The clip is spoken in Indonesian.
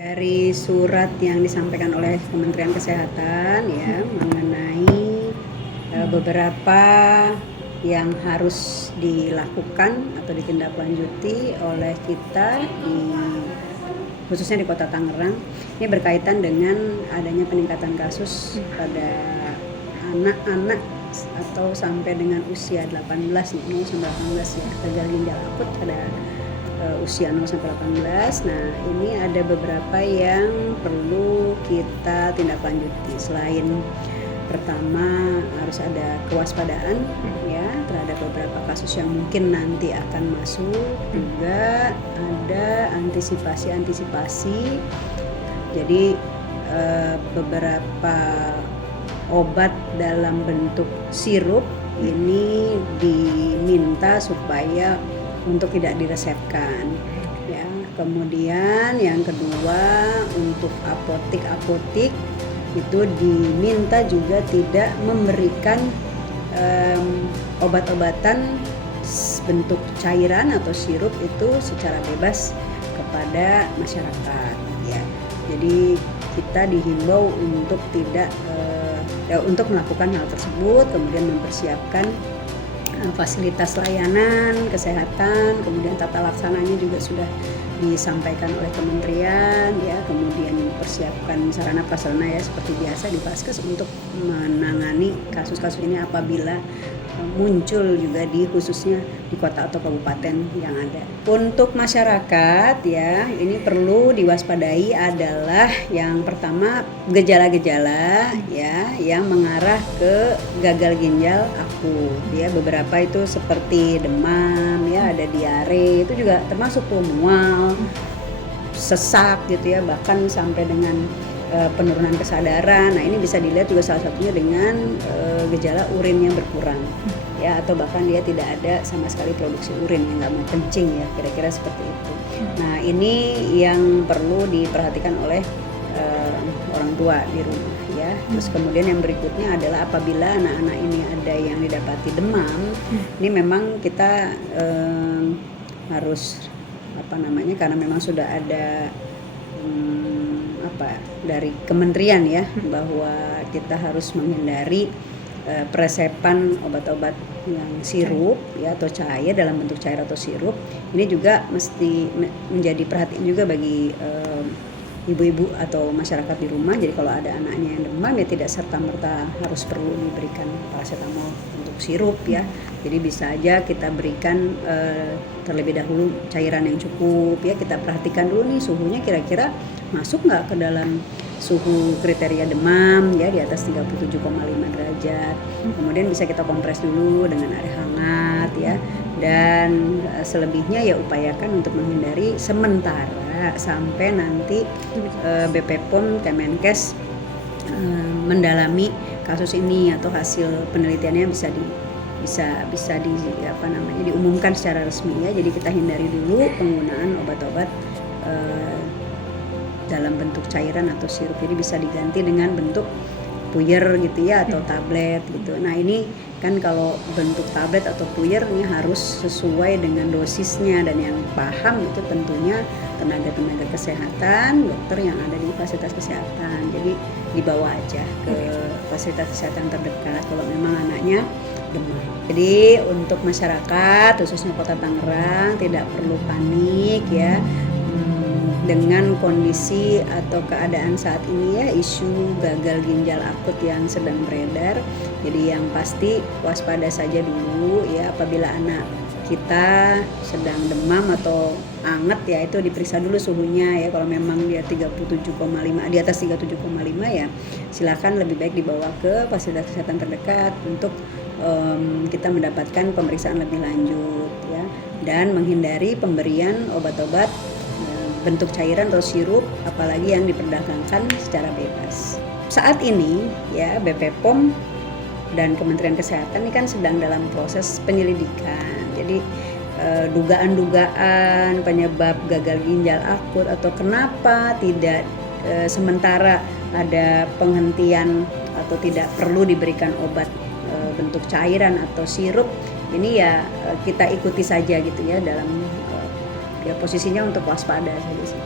Dari surat yang disampaikan oleh Kementerian Kesehatan ya mengenai beberapa yang harus dilakukan atau ditindaklanjuti oleh kita khususnya di Kota Tangerang. Ini berkaitan dengan adanya peningkatan kasus pada anak-anak atau sampai dengan usia 18 nih, 0 sampai 18 ya, gagal ginjal akut pada usia 0 sampai 18. Nah, ini ada beberapa yang perlu kita tindak lanjuti. Selain pertama harus ada kewaspadaan ya terhadap beberapa kasus yang mungkin nanti akan masuk, juga ada antisipasi. Jadi beberapa obat dalam bentuk sirup ini diminta supaya untuk tidak diresepkan ya. Kemudian yang kedua, untuk apotik itu diminta juga tidak memberikan obat-obatan bentuk cairan atau sirup itu secara bebas kepada masyarakat ya. Jadi kita dihimbau untuk tidak untuk melakukan hal tersebut, kemudian mempersiapkan fasilitas layanan kesehatan, kemudian tata laksananya juga sudah disampaikan oleh kementerian ya, kemudian mempersiapkan sarana prasarana ya seperti biasa di Vaskes untuk menangani kasus-kasus ini apabila muncul juga di khususnya di kota atau kabupaten yang ada. Untuk masyarakat ya, ini perlu diwaspadai adalah yang pertama gejala-gejala ya yang mengarah ke gagal ginjal akut ya. Beberapa itu seperti demam ya, ada diare, itu juga termasuk tuh, mual, sesak gitu ya, bahkan sampai dengan penurunan kesadaran. Nah, ini bisa dilihat juga salah satunya dengan gejala urin yang berkurang ya, atau bahkan dia tidak ada sama sekali produksi urin, yang nggak mau kencing ya, kira-kira seperti itu. Nah, ini yang perlu diperhatikan oleh orang tua di rumah ya. Terus kemudian yang berikutnya adalah apabila anak-anak ini ada yang didapati demam, ini memang kita harus karena memang sudah ada dari kementerian ya, bahwa kita harus menghindari peresepan obat-obat yang sirup ya atau cair, dalam bentuk cair atau sirup. Ini juga mesti menjadi perhatian juga bagi ibu-ibu atau masyarakat di rumah. Jadi kalau ada anaknya yang demam ya tidak serta-merta harus perlu diberikan paracetamol untuk sirup ya. Jadi bisa aja kita berikan terlebih dahulu cairan yang cukup ya. Kita perhatikan dulu nih suhunya kira-kira masuk nggak ke dalam suhu kriteria demam ya, di atas 37,5 derajat. Kemudian bisa kita kompres dulu dengan air hangat ya, dan selebihnya ya upayakan untuk menghindari sementara sampai nanti BP POM Kemenkes mendalami kasus ini atau hasil penelitiannya bisa diumumkan secara resmi ya. Jadi kita hindari dulu penggunaan obat-obat dalam bentuk cairan atau sirup. Jadi bisa diganti dengan bentuk puyer gitu ya, atau tablet gitu. Nah, ini kan kalau bentuk tablet atau puyer ini harus sesuai dengan dosisnya, dan yang paham itu tentunya tenaga kesehatan, dokter yang ada di fasilitas kesehatan. Jadi dibawa aja ke fasilitas kesehatan terdekat kalau memang anaknya demam. Jadi untuk masyarakat khususnya Kota Tangerang tidak perlu panik ya dengan kondisi atau keadaan saat ini ya, isu gagal ginjal akut yang sedang beredar. Jadi yang pasti waspada saja dulu ya, apabila anak kita sedang demam atau anget ya, itu diperiksa dulu suhunya ya. Kalau memang dia 37,5, di atas 37,5 ya silakan lebih baik dibawa ke fasilitas kesehatan terdekat untuk kita mendapatkan pemeriksaan lebih lanjut ya, dan menghindari pemberian obat-obat bentuk cairan atau sirup apalagi yang diperdagangkan secara bebas. Saat ini ya BP POM dan Kementerian Kesehatan ini kan sedang dalam proses penyelidikan. Jadi dugaan-dugaan penyebab gagal ginjal akut atau kenapa tidak sementara ada penghentian atau tidak perlu diberikan obat bentuk cairan atau sirup, ini ya kita ikuti saja gitu ya, dalam ya posisinya untuk waspada saja sih.